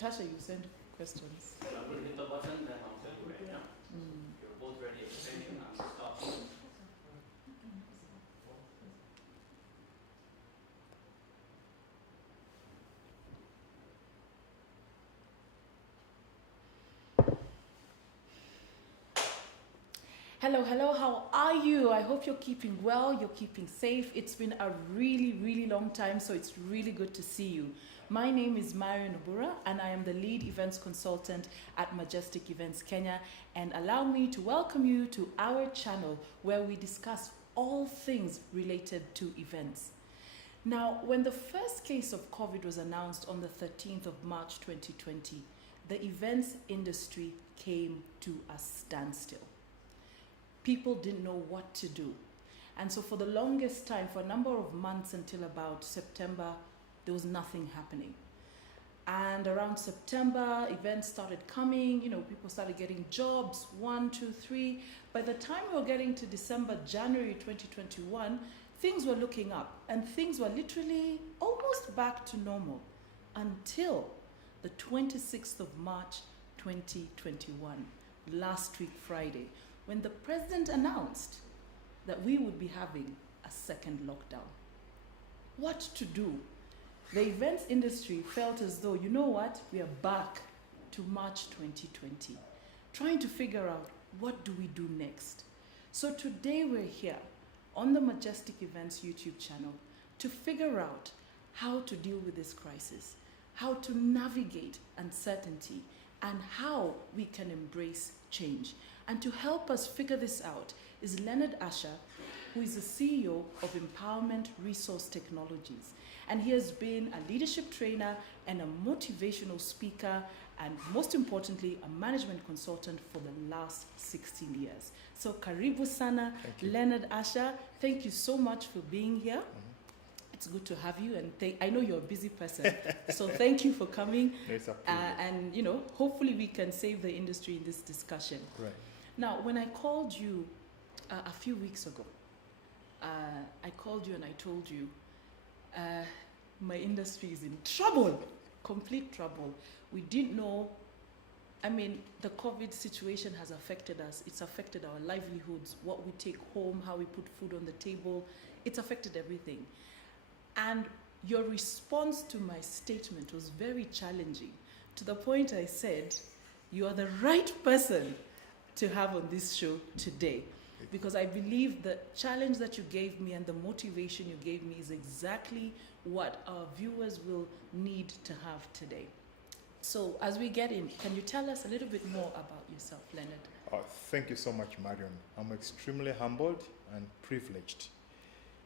Tasha, you send questions. I'm going to hit the button, then I'll tell you right now. You're both ready. I'm stopping. Hello, hello, how are you? I hope you're keeping well, you're keeping safe. It's been a really, really long time, so it's really good to see you. My name is Marion Obura, and I am the lead events consultant at Majestic Events Kenya. And allow me to welcome you to our channel where we discuss all things related to events. Now, when the first case of COVID was announced on the 13th of March 2020, the events industry came to a standstill. People didn't know what to do. And so for the longest time, for a number of months until about September, there was nothing happening. And around September, events started coming, people started getting jobs, 1, 2, 3. By the time we were getting to December, January 2021, things were looking up and things were literally almost back to normal until the 26th of March 2021, last week Friday, when the president announced that we would be having a second lockdown. What to do? The events industry felt as though, you know what, we are back to March 2020, trying to figure out what do we do next. So today we're here on the Majestic Events YouTube channel to figure out how to deal with this crisis, how to navigate uncertainty, and how we can embrace change. And to help us figure this out is Leonard Asher, who is the CEO of Empowerment Resource Technologies. And he has been a leadership trainer and a motivational speaker, and most importantly, a management consultant for the last 16 years. So karibu sana, Leonard Asher. Thank you so much for being here. It's good to have you, and I know you're a busy person, so thank you for coming. And hopefully we can save the industry in this discussion. Right. Now, when I called you a few weeks ago, I called you and I told you my industry is in trouble, complete trouble. We didn't know. The COVID situation has affected us. It's affected our livelihoods, what we take home, how we put food on the table. It's affected everything. And your response to my statement was very challenging, to the point I said, you are the right person to have on this show today, because I believe the challenge that you gave me and the motivation you gave me is exactly what our viewers will need to have today. So as we get in, can you tell us a little bit more about yourself, Leonard? Thank you so much, Marion. I'm extremely humbled and privileged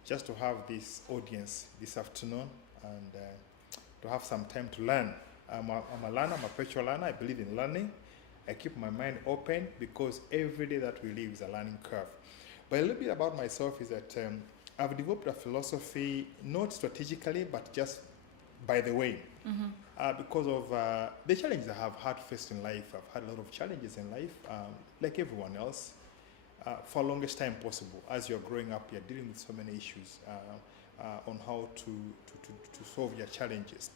just to have this audience this afternoon and to have some time to learn. I'm a learner, I'm a perpetual learner. I believe in learning. I keep my mind open because every day that we live is a learning curve. But a little bit about myself is that I've developed a philosophy, not strategically, but just by the way. Because of the challenges I have had faced in life. I've had a lot of challenges in life, like everyone else. For longest time possible. As you're growing up, you're dealing with so many issues on how to solve your challenges.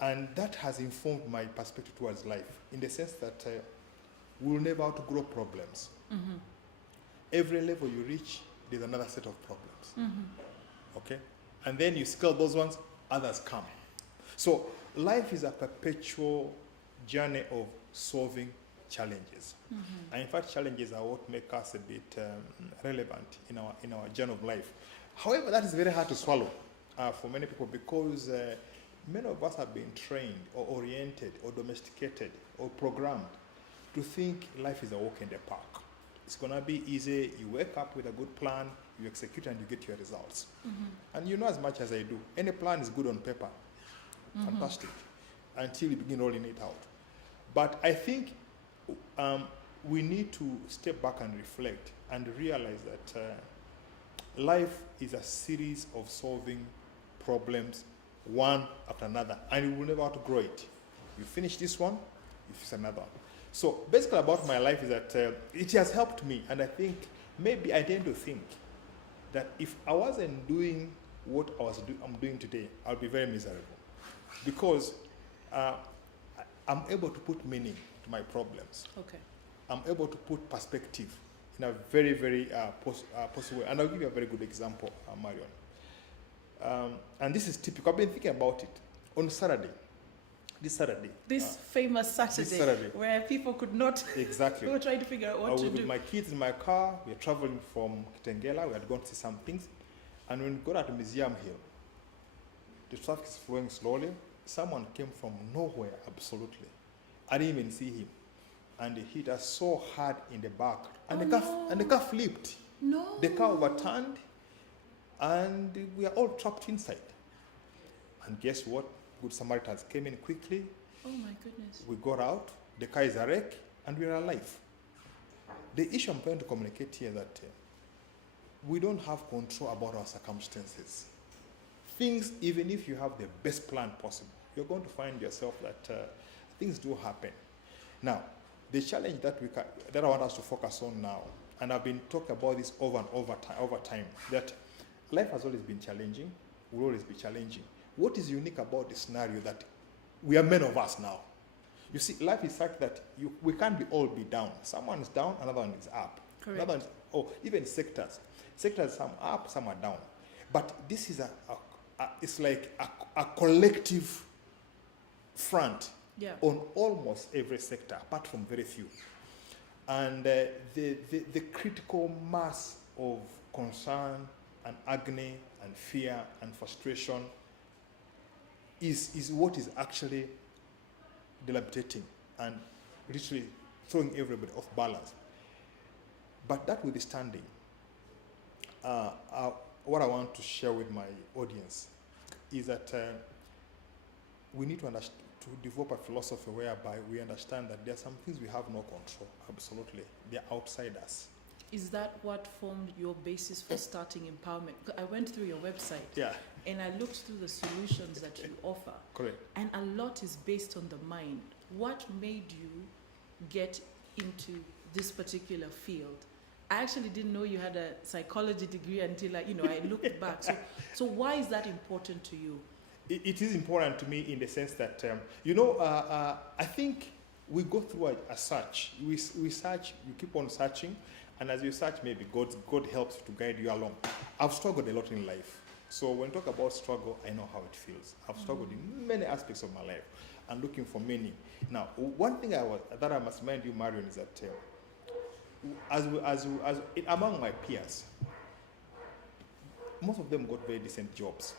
And that has informed my perspective towards life, in the sense that we'll never outgrow problems. Every level you reach, there's another set of problems. Okay? And then you scale those ones, others come. So life is a perpetual journey of solving challenges. And in fact, challenges are what make us a bit relevant in our journey of life. However, that is very hard to swallow for many people, because many of us have been trained or oriented or domesticated or programmed to think life is a walk in the park. It's going to be easy. You wake up with a good plan, you execute, and you get your results. And you know as much as I do, any plan is good on paper. Fantastic. Until you begin rolling it out. But I think we need to step back and reflect and realize that life is a series of solving problems one after another, and you will never outgrow it. You finish this one, you finish another one. So basically about my life is that it has helped me, and I think maybe I tend to think that if I wasn't doing what I'm doing today, I'll be very miserable. Because I'm able to put meaning to my problems. Okay. I'm able to put perspective in a very, very possible way. And I'll give you a very good example, Marion. And this is typical. I've been thinking about it. On Saturday, this Saturday. This famous Saturday, where people could not. Exactly. We were trying to figure out what to do. With my kids in my car, we were traveling from Kitengela. We had gone to see some things. And when we got at the Museum Hill, the traffic is flowing slowly. Someone came from nowhere, absolutely. I didn't even see him. And he hit us so hard in the back. And, the car flipped. No. The car overturned. And we are all trapped inside. And guess what? Good Samaritans came in quickly. Oh my goodness. We got out. The car is a wreck. And we are alive. The issue I'm trying to communicate here is that we don't have control about our circumstances. Things, even if you have the best plan possible, you're going to find yourself that things do happen. Now, the challenge that I want us to focus on now, and I've been talking about this over and over time, that life has always been challenging, will always be challenging. What is unique about the scenario that we are many of us now? You see, life is such that we can't all be down. Someone is down, another one is up. Correct. Another one is, even sectors. Sectors, some up, some are down. But this is it's like a collective front on almost every sector, apart from very few. And the critical mass of concern and agony and fear and frustration is what is actually dilapidating and literally throwing everybody off balance. But that withstanding, what I want to share with my audience is that we need to develop a philosophy whereby we understand that there are some things we have no control, absolutely. They're outside us. Is that what formed your basis for starting empowerment? I went through your website and I looked through the solutions that you offer. Correct. And a lot is based on the mind. What made you get into this particular field? I actually didn't know you had a psychology degree until I looked back. So why is that important to you? It is important to me in the sense that, I think we go through a search. We search, you keep on searching, and as you search, maybe God helps to guide you along. I've struggled a lot in life. So when I talk about struggle, I know how it feels. I've struggled in many aspects of my life and looking for meaning. Now, one thing that I must remind you, Marion, is that among my peers, most of them got very decent jobs.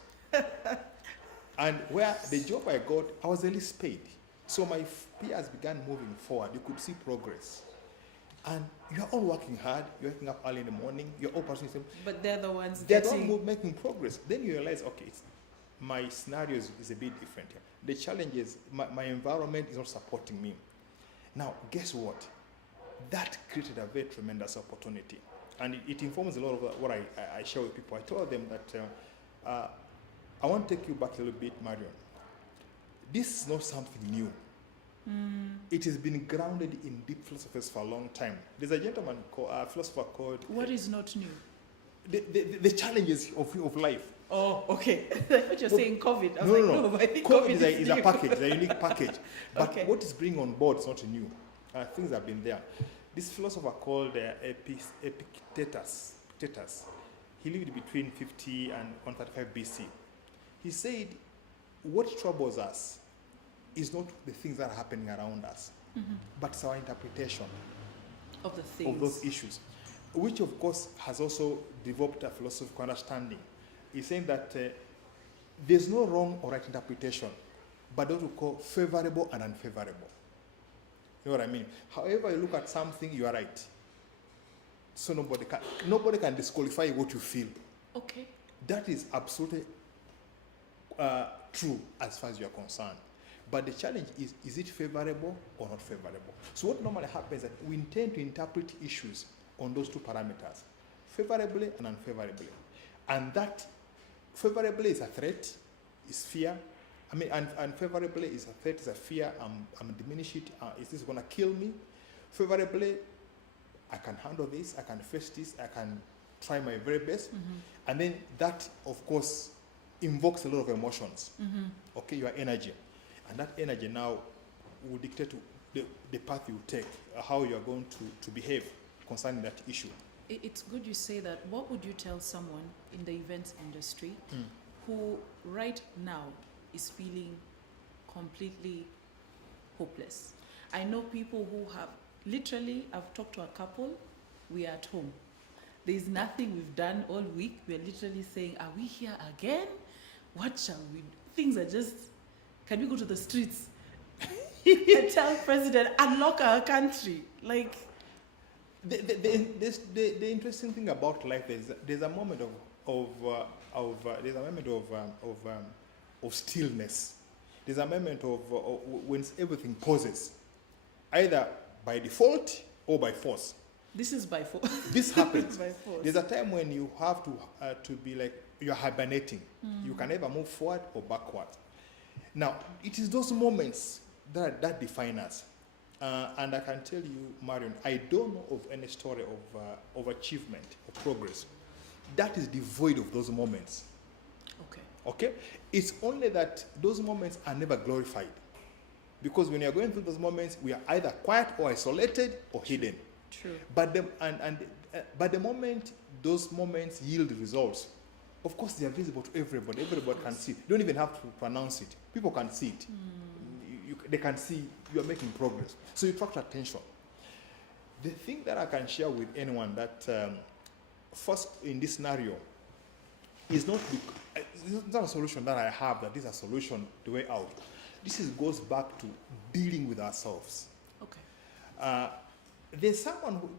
And where the job I got, I was the least paid. So my peers began moving forward. You could see progress. And you're all working hard. You're waking up early in the morning. You're all pursuing them. But they're the ones making progress. Then you realize, okay, my scenario is a bit different here. The challenge is my environment is not supporting me. Now, guess what? That created a very tremendous opportunity. And it informs a lot of what I share with people. I told them that I want to take you back a little bit, Marion. This is not something new. It has been grounded in deep philosophies for a long time. There's a gentleman, a philosopher called... What is not new? The challenges of life. Oh, okay. I thought you were saying COVID. I was No. I think COVID is a package, it's a unique package. But Okay. what is bringing on board is not new. Things have been there. This philosopher called Epictetus, he lived between 50 and 135 BC. He said, what troubles us is not the things that are happening around us, but it's our interpretation of the things. of those issues, which of course has also developed a philosophical understanding. He's saying that there's no wrong or right interpretation, but what we call favorable and unfavorable. You know what I mean? However you look at something, you are right. So nobody can disqualify what you feel. Okay. That is absolutely true as far as you are concerned. But the challenge is it favorable or not favorable? So what normally happens is that we intend to interpret issues on those two parameters, favorably and unfavorably. And that favorably is a threat, is fear. I mean, unfavorably is a threat, is a fear, I'm diminish it, is this going to kill me? Favorably, I can handle this, I can face this, I can try my very best. And then that, of course, invokes a lot of emotions, okay, your energy. And that energy now will dictate the path you take, how you are going to behave concerning that issue. It's good you say that. What would you tell someone in the events industry who right now is feeling completely hopeless? I know people who have literally, I've talked to a couple, we are at home. There's nothing we've done all week. We're literally saying, are we here again? What shall we do? Things are just, can we go to the streets and tell President, unlock our country? Like, the interesting thing about life is there's a moment of stillness. There's a moment of when everything pauses, either by default or by force. this is by force. This happens. By force. There's a time when you have to be like you're hibernating. You can neither move forward or backward. Now, it is those moments that define us. And I can tell you, Marion, I don't know of any story of achievement or progress that is devoid of those moments. Okay. Okay? It's only that those moments are never glorified. Because when you're going through those moments, we are either quiet or isolated or hidden. True. But the moment those moments yield results, of course they are visible to everybody. Everybody can see. You don't even have to pronounce it. People can see it. They can see you are making progress. So you attract attention. The thing that I can share with anyone that first in this scenario is not a solution that I have, that is a solution the way out. This goes back to dealing with ourselves. Okay. There's someone who,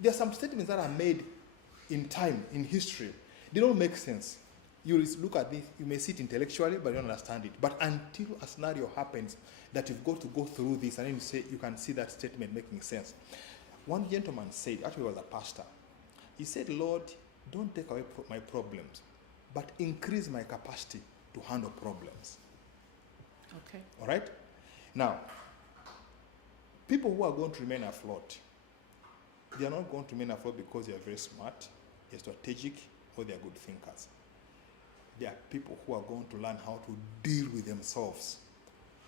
there's some statements that are made in time, in history. They don't make sense. You look at this, you may see it intellectually, but you don't understand it. But until a scenario happens that you've got to go through this, and then you can see that statement making sense. One gentleman said, actually he was a pastor, he said, Lord, don't take away my problems, but increase my capacity to handle problems. Okay. All right? Now, people who are going to remain afloat, they are not going to remain afloat because they are very smart, they're strategic, or they are good thinkers. They are people who are going to learn how to deal with themselves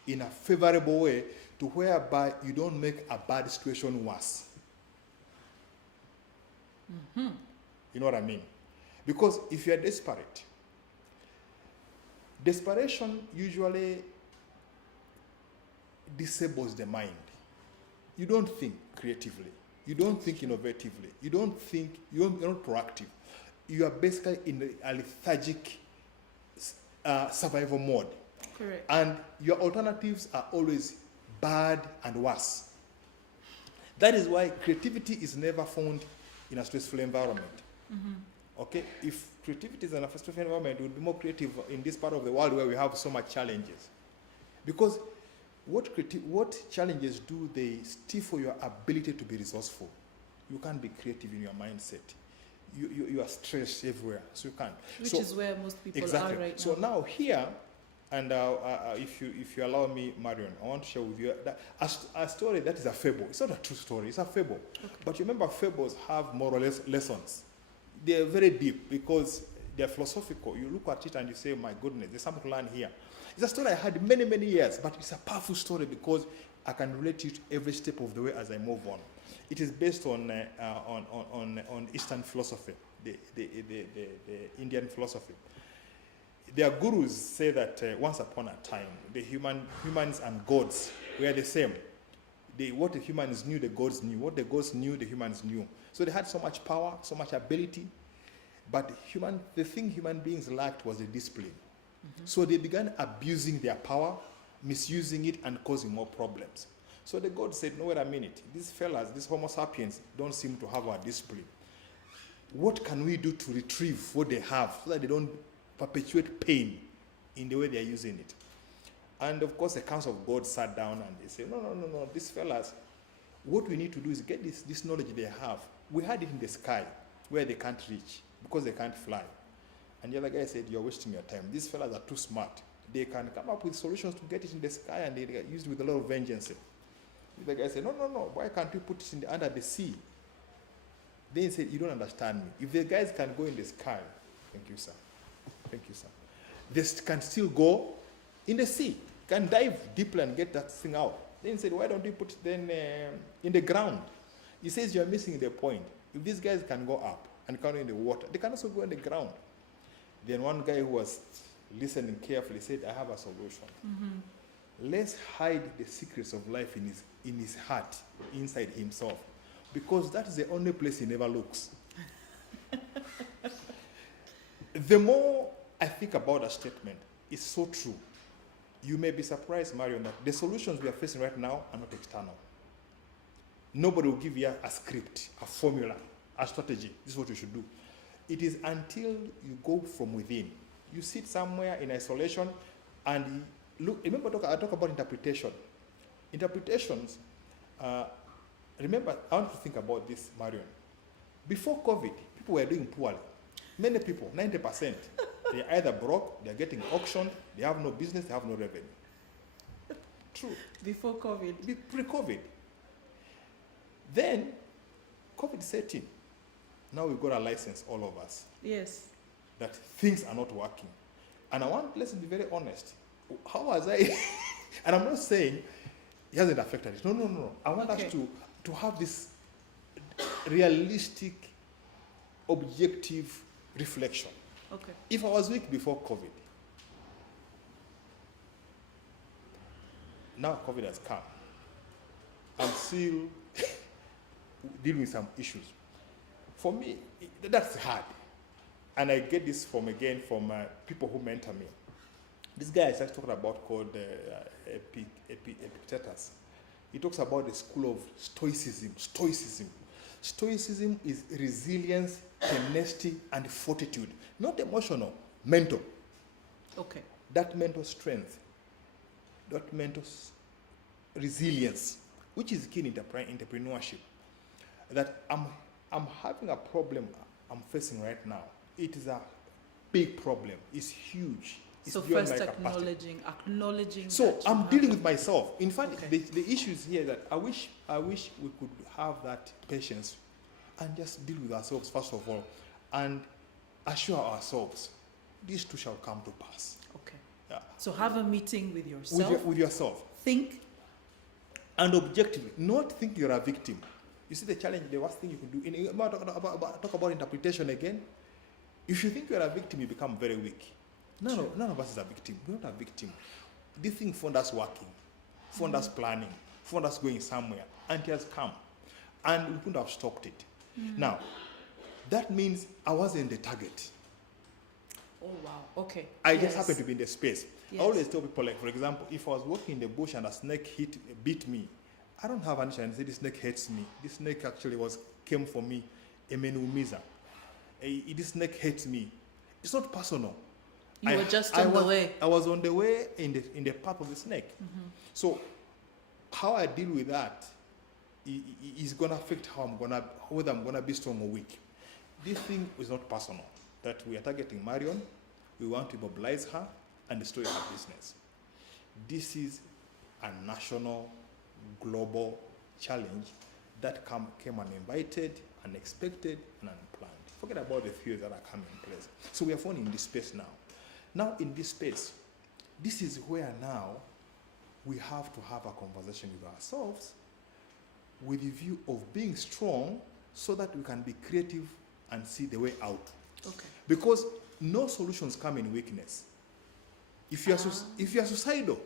in a favorable way to whereby you don't make a bad situation worse. Mm-hmm. You know what I mean? Because if you are desperate, desperation usually disables the mind. You don't think creatively. You don't think innovatively. You're not proactive. You are basically in a lethargic survival mode. Correct. And your alternatives are always bad and worse. That is why creativity is never found in a stressful environment. Mm-hmm. Okay? If creativity is in a stressful environment, we would be more creative in this part of the world where we have so much challenges. Because what challenges do? They stifle your ability to be resourceful. You can't be creative in your mindset. You are stressed everywhere, so you can't. Which is where most people exactly. are right now. So now here, and if you allow me, Marion, I want to share with you a story that is a fable. It's not a true story, it's a fable. Okay. But you remember fables have moral lessons. They're very deep because they're philosophical. You look at it and you say, my goodness, there's something to learn here. It's a story I had many, many years, but it's a powerful story because I can relate it every step of the way as I move on. It is based on Eastern philosophy, the Indian philosophy. Their gurus say that once upon a time, the humans and gods were the same. What the humans knew, the gods knew. What the gods knew, the humans knew. So they had so much power, so much ability, but the thing human beings lacked was the discipline. Mm-hmm. So they began abusing their power, misusing it, and causing more problems. So the God said, no, wait a minute. These fellas, these Homo sapiens, don't seem to have our discipline. What can we do to retrieve what they have so that they don't perpetuate pain in the way they are using it? And of course, the council of God sat down and they said, no, these fellas, what we need to do is get this knowledge they have. We had it in the sky where they can't reach because they can't fly. And the other guy said, you're wasting your time. These fellas are too smart. They can come up with solutions to get it in the sky and they get used with a lot of vengeance. The guy said, no, why can't we put it under the sea? Then he said, you don't understand me. If the guys can go in the sky, thank you, sir. They can still go in the sea. can dive deeply and get that thing out. Then he said, why don't you put it then in the ground? He says you're missing the point. If these guys can go up and come in the water, they can also go in the ground. Then one guy who was listening carefully said, I have a solution. Let's hide the secrets of life in his heart, inside himself, because that is the only place he never looks. The more I think about that statement, it's so true. You may be surprised, Marion, that the solutions we are facing right now are not external. Nobody will give you a script, a formula, a strategy. This is what you should do. It is until you go from within. You sit somewhere in isolation and look. Remember, I talk about interpretation. Interpretations, remember, I want to think about this, Marion. Before COVID, people were doing poorly. Many people, 90%, they're either broke, they're getting auctioned, they have no business, they have no revenue. True. Before COVID. Pre-COVID. Then, COVID set in. Now we've got a license, all of us. Yes. That things are not working. And I want, let's be very honest. How was I? And I'm not saying it hasn't affected it. No. I want us to have this realistic, objective reflection. Okay. If I was weak before COVID, now COVID has come, I'm still dealing with some issues. For me, that's hard. And I get this from people who mentor me. This guy I started talking about called Epictetus. He talks about the school of Stoicism. Stoicism is resilience, tenacity, and fortitude. Not emotional, mental. Okay. That mental strength, that mental resilience, which is key in entrepreneurship. That I'm having a problem I'm facing right now. It is a big problem. It's huge. It's so beyond first my capacity. acknowledging. So that I'm dealing with myself. In fact, Okay. the issue is here that I wish we could have that patience and just deal with ourselves first of all, and assure ourselves these two shall come to pass. Okay. Yeah. So have a meeting with yourself. With yourself. Think. And objectively, not think you're a victim. You see the challenge, the worst thing you can do. Talk about interpretation again. If you think you're a victim, you become very weak. None of us is a victim. We're not a victim. This thing found us working, found us planning, found us going somewhere, and it has come. And we couldn't have stopped it. Now, that means I wasn't the target. Oh, wow. Okay. I just happened to be in the space. Yes. I always tell people, like, for example, if I was walking in the bush and a snake bit me, I don't have an issue and say this snake hates me. This snake actually came for me, emenumiza. This snake hates me. It's not personal. You were just on the way. I was on the way in the path of the snake. So how I deal with that is going to affect whether I'm going to be strong or weak. This thing is not personal. That we are targeting Marion, we want to mobilize her and destroy her business. This is a national, global challenge that came uninvited, unexpected, and unplanned. Forget about the fears that are coming in place. So we are found in this space now. Now in this space, this is where now we have to have a conversation with ourselves with the view of being strong so that we can be creative and see the way out. Okay. Because no solutions come in weakness. If you are suicidal,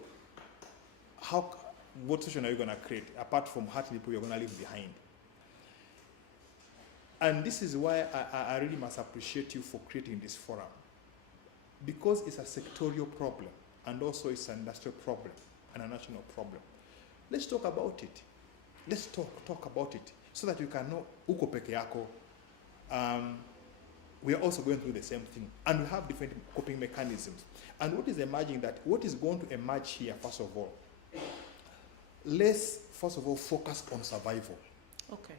what solution are you going to create apart from hurting people you're going to leave behind? And this is why I really must appreciate you for creating this forum, because it's a sectorial problem and also it's an industrial problem and a national problem. Let's talk about it. Let's talk about it so that you can know uko peke yako. We are also going through the same thing, and we have different coping mechanisms. And what is going to emerge here, first of all, let's first of all focus on survival. Okay.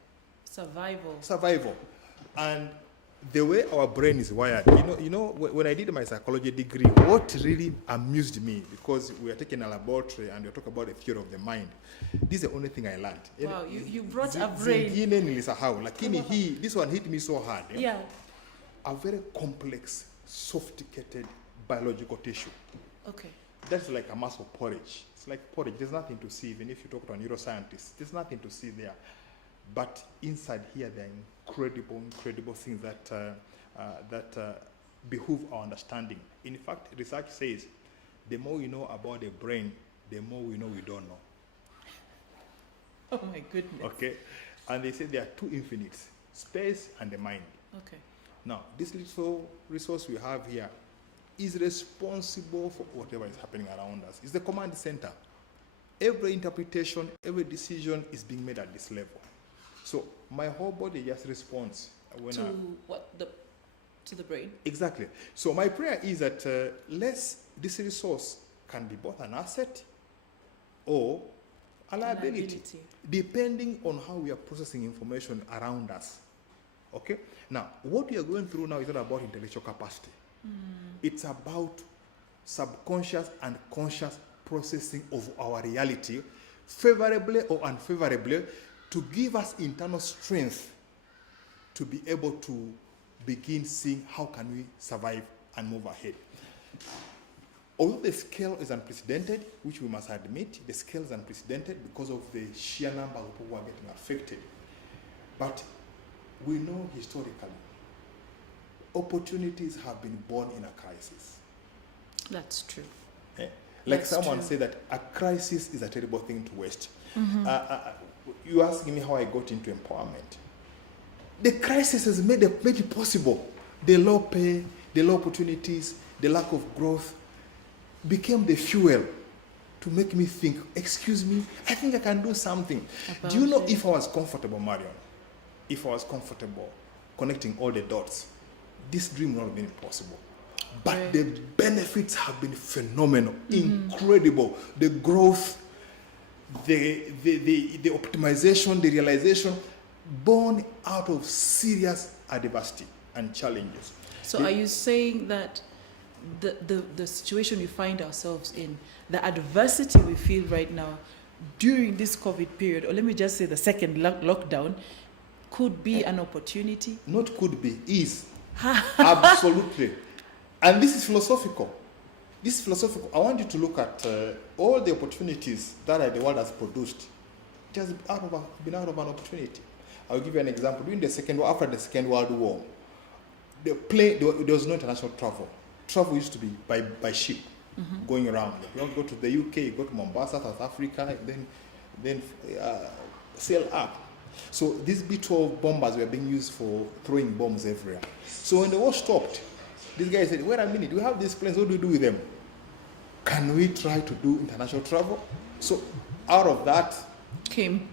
Survival. And the way our brain is wired, when I did my psychology degree, what really amused me, because we are taking a laboratory and we talk about the theory of the mind, this is the only thing I learned. Wow, you brought a brain. This one hit me so hard. Yeah. A very complex, sophisticated biological tissue. Okay. that's like a mass of porridge. It's like porridge. There's nothing to see. Even if you talk to a neuroscientist, there's nothing to see there. But inside here, there are incredible things that behoove our understanding. In fact, research says the more we know about the brain, the more we know we don't know. Oh my goodness. Okay? And they say there are two infinites, space and the mind. Okay. Now, this little resource we have here is responsible for whatever is happening around us. It's the command center. Every interpretation, every decision is being made at this level. So my whole body just responds when to the brain. Exactly. So my prayer is that this resource can be both an asset or a liability, depending on how we are processing information around us. Okay? Now, what we are going through now is not about intellectual capacity. It's about subconscious and conscious processing of our reality, favorably or unfavorably, to give us internal strength to be able to begin seeing how can we survive and move ahead. Although the scale is unprecedented, which we must admit, the scale is unprecedented because of the sheer number of people who are getting affected. But we know historically, opportunities have been born in a crisis. That's true. Like That's someone true. said that a crisis is a terrible thing to waste. You asking me how I got into empowerment. The crisis has made it possible. The low pay, the low opportunities, the lack of growth became the fuel to make me think, excuse me, I think I can do something. Do you know, if I was comfortable, Marion, if I was comfortable connecting all the dots, this dream would not have been possible. But the benefits have been phenomenal, incredible. The growth, the optimization, the realization, born out of serious adversity and challenges. So are you saying that the situation we find ourselves in, the adversity we feel right now during this COVID period, or let me just say the second lockdown, could be an opportunity? Not could be, is. Absolutely. And this is philosophical. This is philosophical. I want you to look at all the opportunities that the world has produced. It has been out of an opportunity. I'll give you an example. After the Second World War, there was no international travel. Travel used to be by ship, going around. You go to the UK, you go to Mombasa, South Africa, then sail up. So these B-12 bombers were being used for throwing bombs everywhere. So when the war stopped, this guy said, wait a minute, we have these planes, what do we do with them? Can we try to do international travel? So out of that came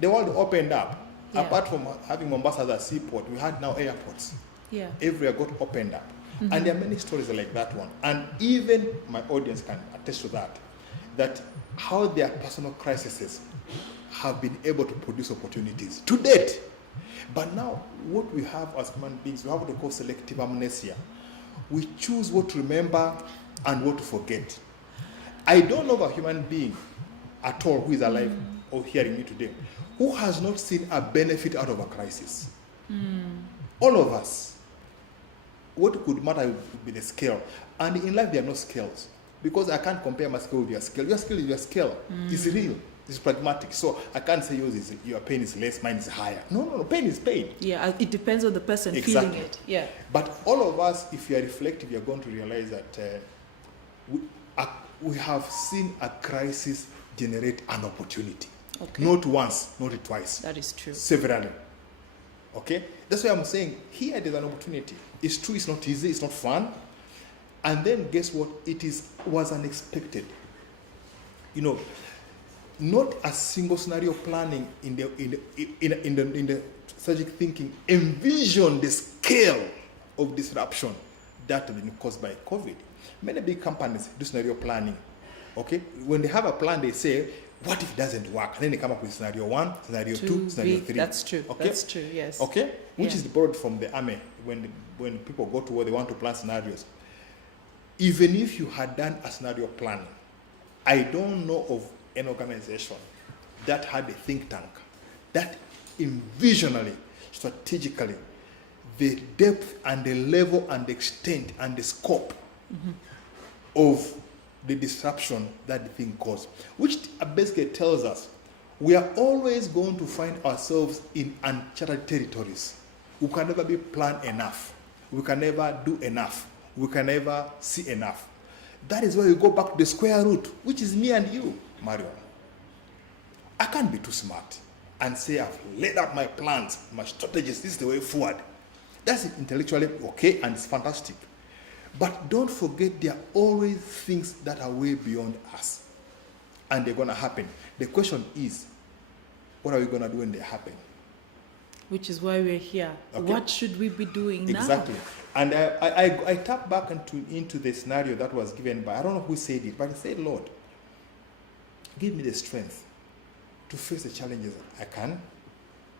the world opened up. Yeah. Apart from having Mombasa as a seaport, we had now airports. Yeah. Everywhere got opened up. And there are many stories like that one. And even my audience can attest to that how their personal crises have been able to produce opportunities to date. But now, what we have as human beings, we have what we call selective amnesia. We choose what to remember and what to forget. I don't know of a human being at all who is alive or hearing me today who has not seen a benefit out of a crisis. All of us. What could matter would be the scale. And in life, there are no scales. Because I can't compare my scale with your scale. Your scale is your scale. It's real. It's pragmatic. So I can't say your pain is less, mine is higher. No. Pain is pain. Yeah, it depends on the person feeling it. Yeah. But all of us, if you are reflective, you're going to realize that we have seen a crisis generate an opportunity. Okay. Not once, not twice. That is true. Severally. Okay? That's why I'm saying here there's an opportunity. It's true, it's not easy, it's not fun. And then guess what? Was unexpected. You know, not a single scenario planning in the strategic thinking envision the scale of disruption that has been caused by COVID. Many big companies do scenario planning. Okay? When they have a plan, they say, what if it doesn't work? And then they come up with scenario 1, scenario 2, scenario 3. That's true. Okay? That's true, yes. Okay? Which is borrowed from the army when people go to where they want to plan scenarios. Even if you had done a scenario planning, I don't know of an organization that had a think tank that envisionally, strategically, the depth and the level and the extent and the scope of the disruption that the thing caused, which basically tells us we are always going to find ourselves in uncharted territories. We can never be planned enough. We can never do enough. We can never see enough. That is why we go back to the square root, which is me and you, Marion. I can't be too smart and say I've laid out my plans, my strategies, this is the way forward. That's intellectually okay and it's fantastic. But don't forget there are always things that are way beyond us. And they're going to happen. The question is, what are we going to do when they happen? Which is why we're here. Okay. What should we be doing now? Exactly. And I tap back into the scenario that was given by, I don't know who said it, but he said, Lord, give me the strength to face the challenges I can,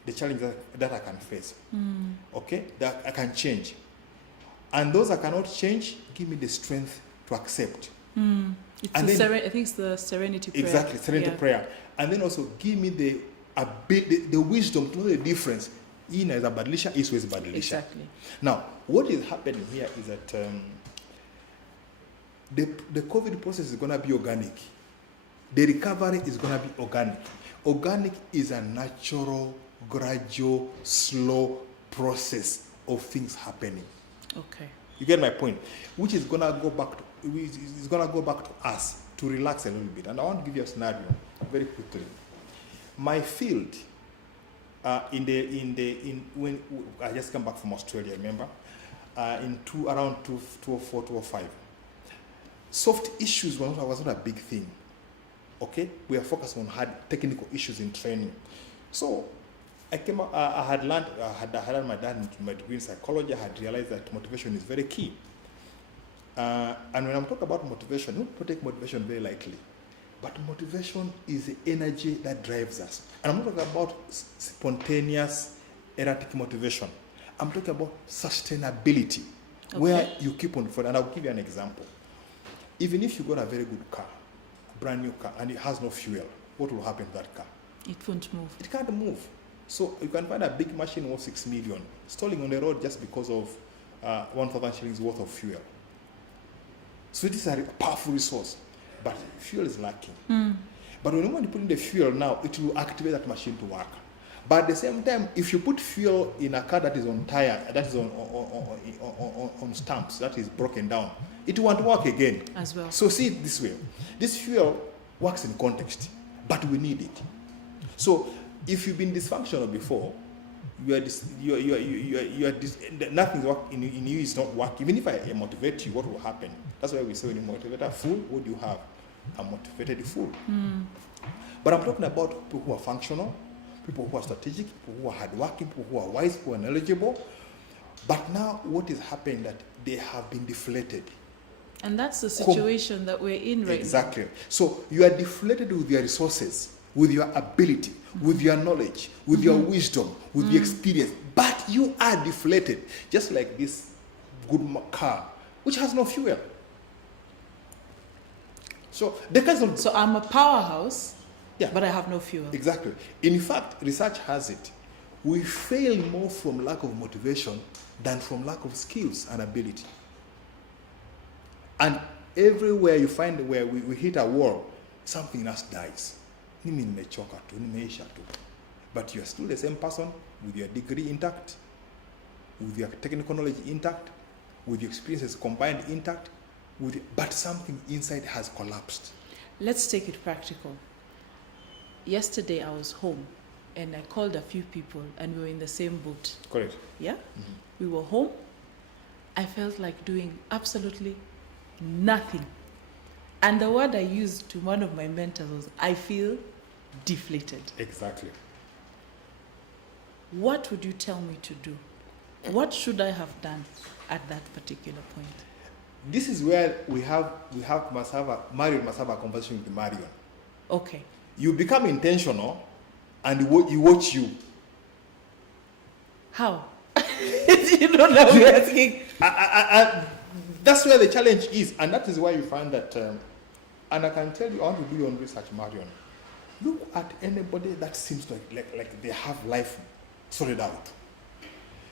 the challenges that I can face. Okay? That I can change. And those I cannot change, give me the strength to accept. I think it's the serenity prayer. Exactly, serenity prayer. And then also give me the wisdom to know the difference. Ina is a badilisha, Isu is a badilisha. Exactly. Now, what is happening here is that the COVID process is going to be organic. The recovery is going to be organic. Organic is a natural, gradual, slow process of things happening. Okay. You get my point? Which is going to go back to us to relax a little bit. And I want to give you a scenario very quickly. My field, when I just come back from Australia, remember, around 2004, 2005, soft issues was not a big thing. Okay, we are focused on hard technical issues in training. So I had learned my dad into my degree in psychology. I had realized that motivation is very key. And when I'm talking about motivation, don't take motivation very lightly. But motivation is the energy that drives us. And I'm not talking about spontaneous, erratic motivation. I'm talking about sustainability, where you keep on forward. And I'll give you an example. Even if you got a very good car, a brand new car, and it has no fuel, what will happen to that car? It won't move. It can't move. So you can find a big machine worth 6 million stalling on the road just because of 1,000 shillings worth of fuel. So it is a powerful resource, but fuel is lacking. But when you put in the fuel now, it will activate that machine to work. But at the same time, if you put fuel in a car that is on tire, that is on stumps, that is broken down, it won't work again. As well. So see it this way. This fuel works in context, but we need it. So if you've been dysfunctional before, nothing's working in you is not working. Even if I motivate you, what will happen? That's why we say when you motivate a fool, what do you have? A motivated fool. But I'm talking about people who are functional, people who are strategic, people who are hardworking, people who are wise, who are knowledgeable. But now what is happening that they have been deflated. And that's the situation that we're in right now. Exactly. So you are deflated with your resources, with your ability, with your knowledge, with your wisdom, with your experience. But you are deflated, just like this good car, which has no fuel. So I'm a powerhouse, but I have no fuel. Exactly. In fact, research has it. We fail more from lack of motivation than from lack of skills and ability. And everywhere you find where we hit a wall, something in us dies. But you are still the same person with your degree intact, with your technical knowledge intact, with your experiences combined intact, but something inside has collapsed. Let's take it practical. Yesterday I was home and I called a few people and we were in the same boat. Correct. Yeah? We were home. I felt like doing absolutely nothing. And the word I used to one of my mentors was, I feel deflated. Exactly. What would you tell me to do? What should I have done at that particular point? This is where Marion must have a conversation with Marion. Okay. You become intentional and you watch you. How? You don't know what I'm asking. That's where the challenge is, and that is why you find that, and I can tell you, I want to do your own research, Marion. Look at anybody that seems like they have life sorted out.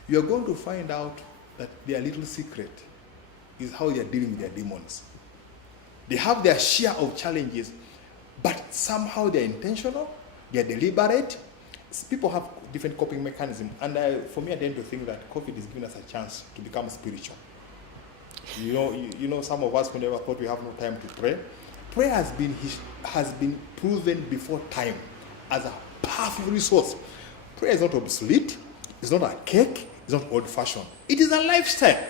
You're going to find out that their little secret is how they are dealing with their demons. They have their share of challenges, but somehow they're intentional, they're deliberate. People have different coping mechanisms, and for me, I tend to think that COVID is giving us a chance to become spiritual. You know, some of us who never thought we have no time to pray. Prayer has been proven before time as a powerful resource. Prayer is not obsolete. It's not a cake. It's not old-fashioned. It is a lifestyle.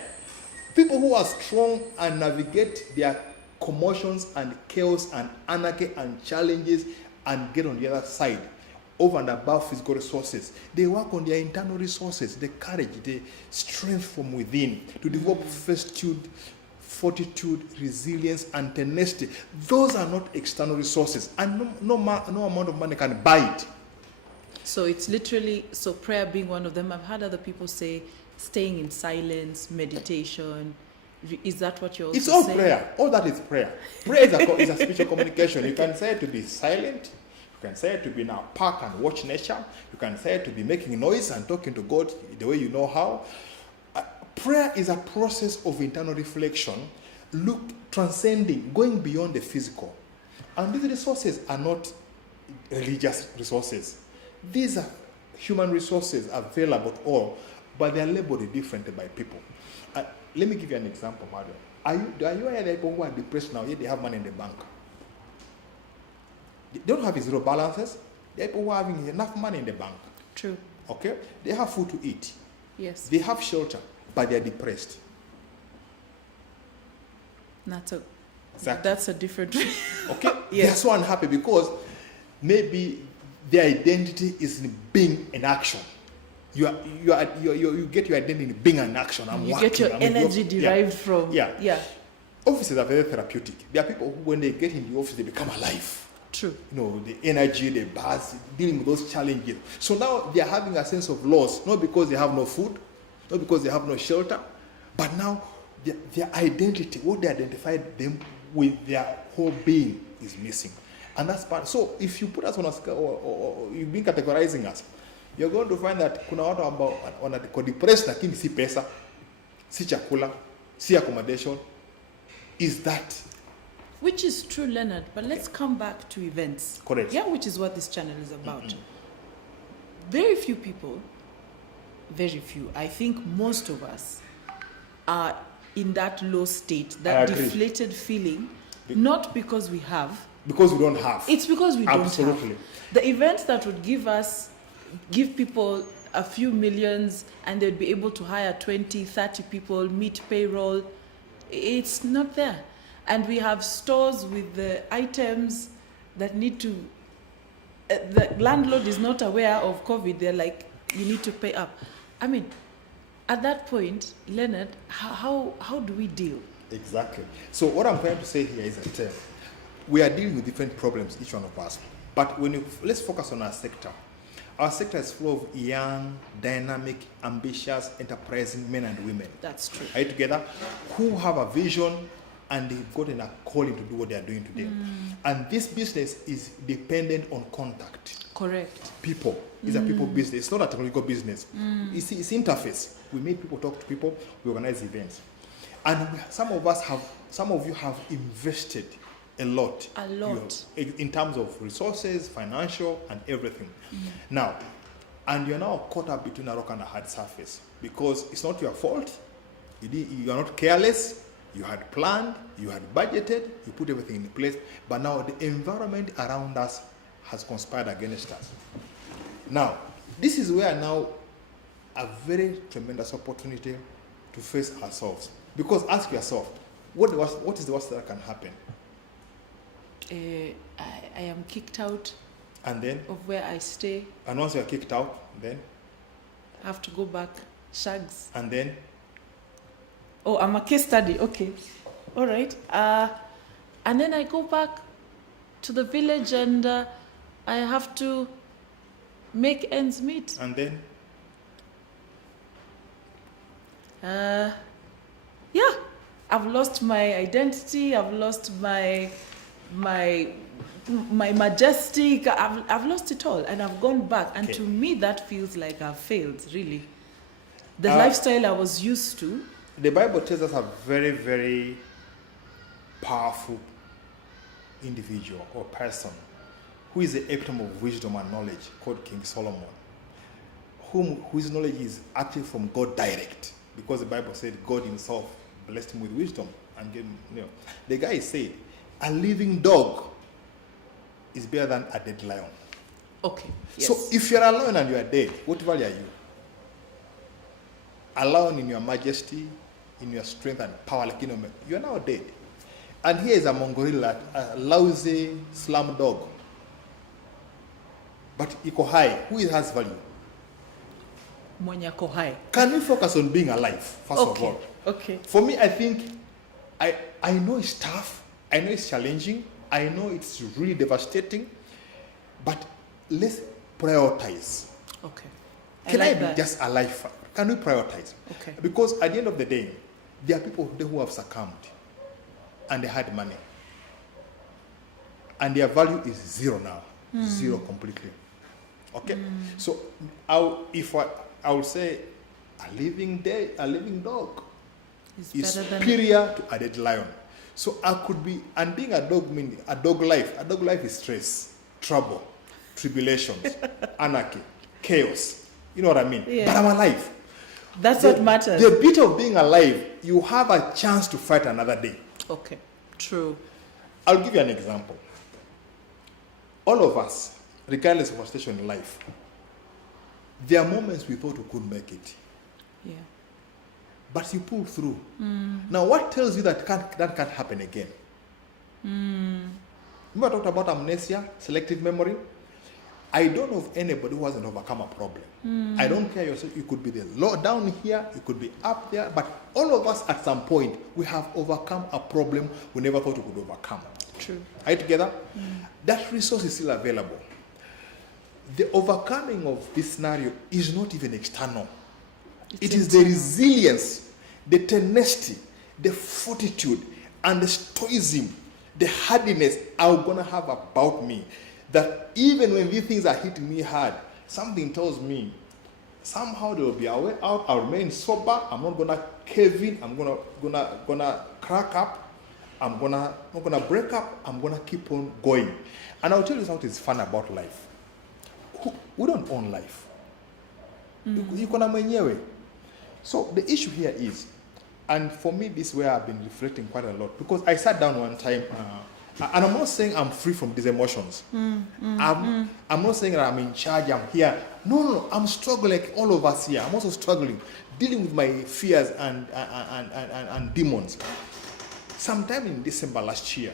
People who are strong and navigate their commotions and chaos and anarchy and challenges and get on the other side, over and above physical resources. They work on their internal resources, the courage, the strength from within, to develop fortitude, resilience, and tenacity. Those are not external resources, and no amount of money can buy it. So it's literally, so prayer being one of them. I've heard other people say staying in silence, meditation. Is that what you're also saying? It's all prayer. All that is prayer. Prayer is a spiritual communication. You can say it to be silent. You can say it to be in a park and watch nature. You can say it to be making noise and talking to God the way you know how. Prayer is a process of internal reflection, transcending, going beyond the physical. And these resources are not religious resources. These are human resources available to all, but they are labeled differently by people. Let me give you an example, Mario. Are you aware that people who are depressed now, yet they have money in the bank? They don't have zero balances. There are people who are having enough money in the bank. True. Okay? They have food to eat. Yes. They have shelter, but they are depressed. That's a different. Okay? Yes. They are so unhappy because maybe their identity is in being in action. You get your identity in being in action. You get your energy derived from. Yeah. Yeah. Offices are very therapeutic. There are people who, when they get in the office, they become alive. True. You know, the energy, the buzz, dealing with those challenges. So now they are having a sense of loss, not because they have no food, not because they have no shelter, but now their identity, what they identified them with, their whole being is missing. And that's part. So if you put us on a scale, or you've been categorizing us, you're going to find that kuna watu ambao wako depressed lakini si pesa, si chakula, si accommodation. Is that? Which is true, Leonard, but let's come back to events. Correct. Yeah, which is what this channel is about. Very few people, very few, I think most of us are in that low state, that deflated feeling, not because we have. Because we don't have. It's because we don't have. Absolutely. The events that would give people a few millions and they'd be able to hire 20, 30 people, meet payroll, it's not there. And we have stores with the items that need to, the landlord is not aware of COVID. They're like, you need to pay up. I mean, at that point, Leonard, how do we deal? Exactly. So what I'm trying to say here is that we are dealing with different problems, each one of us. But let's focus on our sector. Our sector is full of young, dynamic, ambitious, enterprising men and women. That's true. Are you together? Who have a vision and they've gotten a calling to do what they are doing today. And this business is dependent on contact. Correct. People. It's a people business. It's not a technical business. It's interface. We make people talk to people. We organize events. And some of you have invested a lot. In terms of resources, financial, and everything. Now, and you're now caught up between a rock and a hard surface because it's not your fault. You are not careless. You had planned, you had budgeted, you put everything in place, but now the environment around us has conspired against us. Now, this is where now a very tremendous opportunity to face ourselves. Because ask yourself, what is the worst that can happen? I am kicked out. And then? Of where I stay. And once you are kicked out, then? I have to go back, shags. And then? Oh, I'm a case study. Okay. All right. And then I go back to the village and I have to make ends meet. And then? Yeah. I've lost my identity. I've lost my majestic. I've lost it all and I've gone back. And to me, that feels like I've failed, really. The lifestyle I was used to. The Bible tells us a very, very powerful individual or person who is the epitome of wisdom and knowledge, called King Solomon, whose knowledge is actually from God direct, because the Bible said God himself blessed him with wisdom and gave him, The guy said, a living dog is better than a dead lion. Okay. Yes. So if you're a lion and you are dead, what value are you? A lion in your majesty, in your strength and power, like you are now dead. And here is a Mongorilla, a lousy slum dog. But iko high, who has value? Mwenye ako hai. Can we focus on being alive, first of all? Okay. For me, I think, I know it's tough, I know it's challenging, I know it's really devastating, but let's prioritize. Okay. Can I like be that. just alive? Can we prioritize? Okay. Because at the end of the day, there are people who have succumbed and they had money. And their value is zero now. Zero completely. Okay? So I would say a living dog is superior to a dead lion. So I could be, and being a dog means a dog life is stress, trouble, tribulations, anarchy, chaos. You know what I mean? Yeah. But I'm alive. That's what matters. The beauty of being alive, you have a chance to fight another day. Okay. True. I'll give you an example. All of us, regardless of our station in life, there are moments we thought we couldn't make it. Yeah. But you pull through. Now, what tells you that that can't happen again? Remember I talked about amnesia, selective memory? I don't know of anybody who hasn't overcome a problem. I don't care yourself. You could be down here, you could be up there, but all of us at some point, we have overcome a problem we never thought we could overcome. True. Are you together? That resource is still available. The overcoming of this scenario is not even external. It is the resilience, the tenacity, the fortitude, and the stoicism, the hardiness I'm going to have about me, that even when these things are hitting me hard, something tells me somehow there will be a way out. I'll remain sober. I'm not going to cave in. I'm gonna crack up. I'm not gonna break up. I'm gonna keep on going. And I'll tell you something fun about life. We don't own life. You gonna mwenyewe. So the issue here is, and for me this is where I've been reflecting quite a lot, because I sat down one time, and I'm not saying I'm free from these emotions. I'm not saying that I'm in charge, I'm here. No, I'm struggling like all of us here. I'm also struggling, dealing with my fears and demons. Sometime in December last year,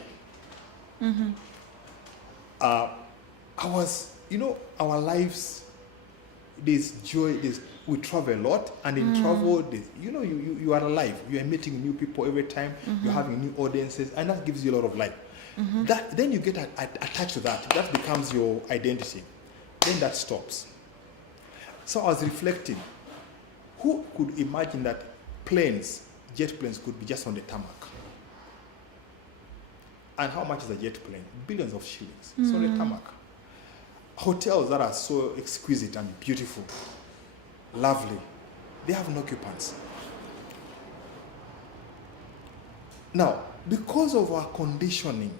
I was, our lives, there's joy, we travel a lot, and in travel, you are alive. You are meeting new people every time, you're having new audiences, and that gives you a lot of life. Then you get attached to that. That becomes your identity. Then that stops. So I was reflecting, who could imagine that jet planes could be just on the tarmac? And how much is a jet plane? Billions of shillings. It's on the tarmac. Hotels that are so exquisite and beautiful, lovely, they have no occupants. Now, because of our conditioning,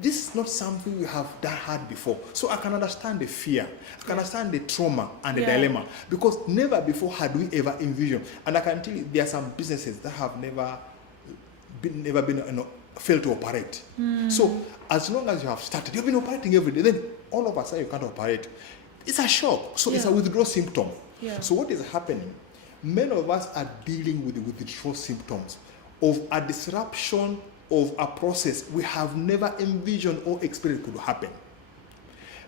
this is not something we have had before. So I can understand the fear, I can understand the trauma and the dilemma, because never before had we ever envisioned. And I can tell you, there are some businesses that have never been failed to operate. So as long as you have started, you've been operating every day, then all of a sudden you can't operate. It's a shock. So it's a withdrawal symptom. So what is happening? Many of us are dealing with the withdrawal symptoms of a disruption of a process we have never envisioned or experienced could happen.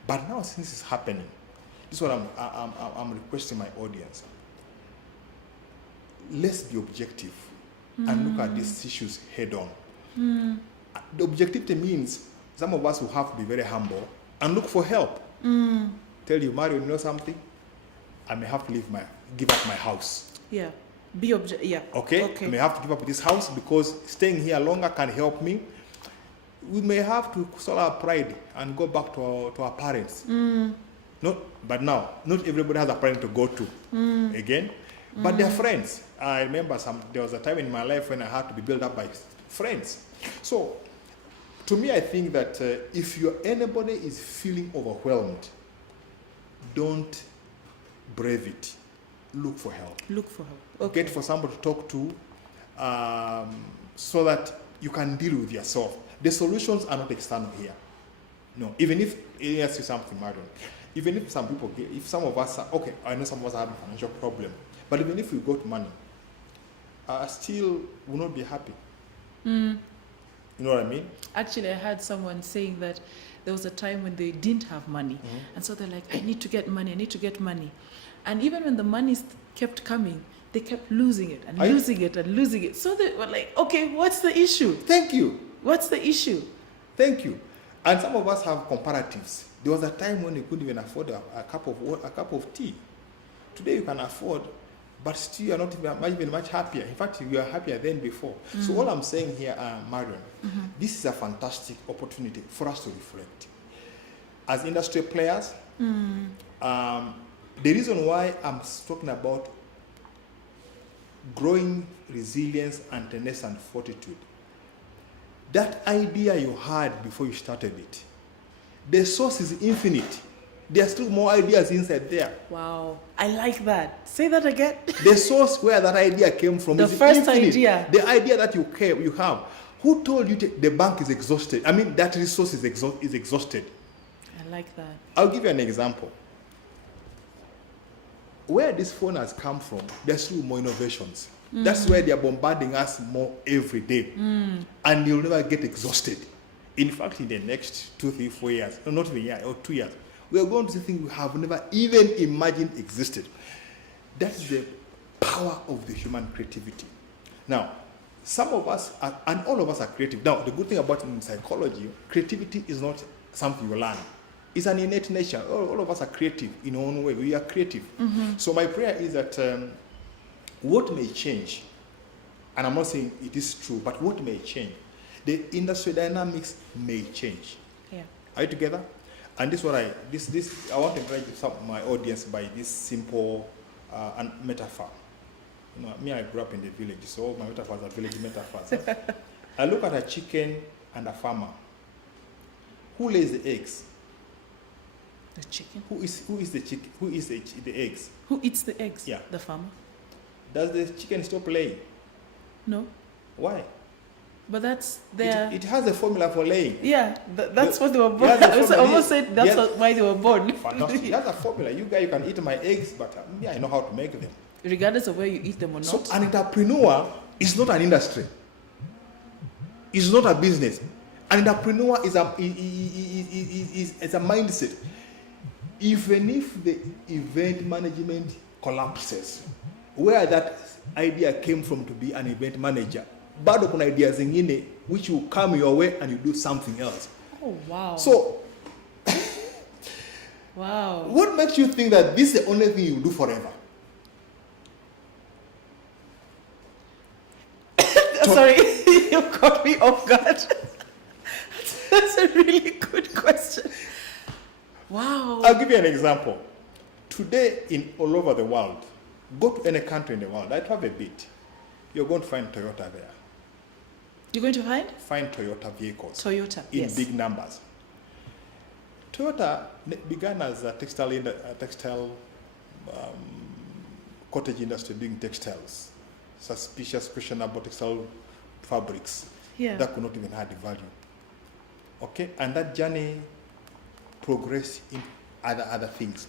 But now, since it's happening, this is what I'm requesting my audience. Let's be objective and look at these issues head on. The objectivity means some of us will have to be very humble and look for help. Tell you, Mario, you know something? I may have to give up my house. Yeah. Okay? I may have to give up this house because staying here longer can help me. We may have to swallow our pride and go back to our parents. But now, not everybody has a parent to go to again, but they're friends. I remember there was a time in my life when I had to be built up by friends. So, To me, I think that if anybody is feeling overwhelmed, don't brave it. Look for help. Look for help. Okay. Get for somebody to talk to, so that you can deal with yourself. The solutions are not external here. No, even if, let me ask you something, Marion. Even if some people, if some of us are, okay, I know some of us are having a financial problem, but even if we got money, still will not be happy. You know what I mean? Actually, I had someone saying that there was a time when they didn't have money. And so they're like, I need to get money, I need to get money. And even when the money kept coming, they kept losing it and losing it and losing it. So they were like, okay, what's the issue? Thank you. What's the issue? Thank you. And some of us have comparatives. There was a time when you couldn't even afford a cup of tea. Today you can afford, but still you are not even much happier. In fact, you are happier than before. So all I'm saying here, Marion, this is a fantastic opportunity for us to reflect. As industry players, the reason why I'm talking about growing resilience and tenacity and fortitude, that idea you had before you started it, the source is infinite. There are still more ideas inside there. Wow, I like that. Say that again. The source where that idea came from The is first infinite. idea. The idea that you have. Who told you the bank is exhausted? I mean, that resource is exhausted. I like that. I'll give you an example. Where this phone has come from, there's still more innovations. That's where they are bombarding us more every day. And you'll never get exhausted. In fact, in the next 2, 3, 4 years, or not even a year, or 2 years, we are going to see things we have never even imagined existed. That is the power of the human creativity. Now, some of us, and all of us are creative. Now, the good thing about in psychology, creativity is not something you learn. It's an innate nature. All of us are creative in our own way. We are creative. So my prayer is that what may change, and I'm not saying it is true, but what may change, the industry dynamics may change. Yeah. Are you together? And this is what I want to encourage my audience by this simple metaphor. You know, me, I grew up in the village, so all my metaphors are village metaphors. I look at a chicken and a farmer. Who lays the eggs? The chicken. Who is the chicken? Who is the eggs? Who eats the eggs? Yeah. The farmer. Does the chicken stop laying? No. Why? But that's their... It has a formula for laying. Yeah, that's what they were born. Yeah, I almost said that's why they were born. Fantastic. That's a formula. You guys, you can eat my eggs, but me, I know how to make them. Regardless of where you eat them or not. So an entrepreneur is not an industry. It's not a business. An entrepreneur is a mindset. Even if the event management collapses, where that idea came from to be an event manager, bado kuna ideas zingine which will come your way and you do something else. Oh, wow. So, wow. What makes you think that this is the only thing you do forever? Sorry, you caught me off guard. That's a really good question. Wow. I'll give you an example. Today, all over the world, go to any country in the world, I travel a bit, you're going to find Toyota there. You're going to find Toyota vehicles. Toyota, in yes. big numbers. Toyota began as a textile cottage industry doing textiles, suspicious, questionable textile fabrics that could not even add value. Okay, and that journey progressed in other things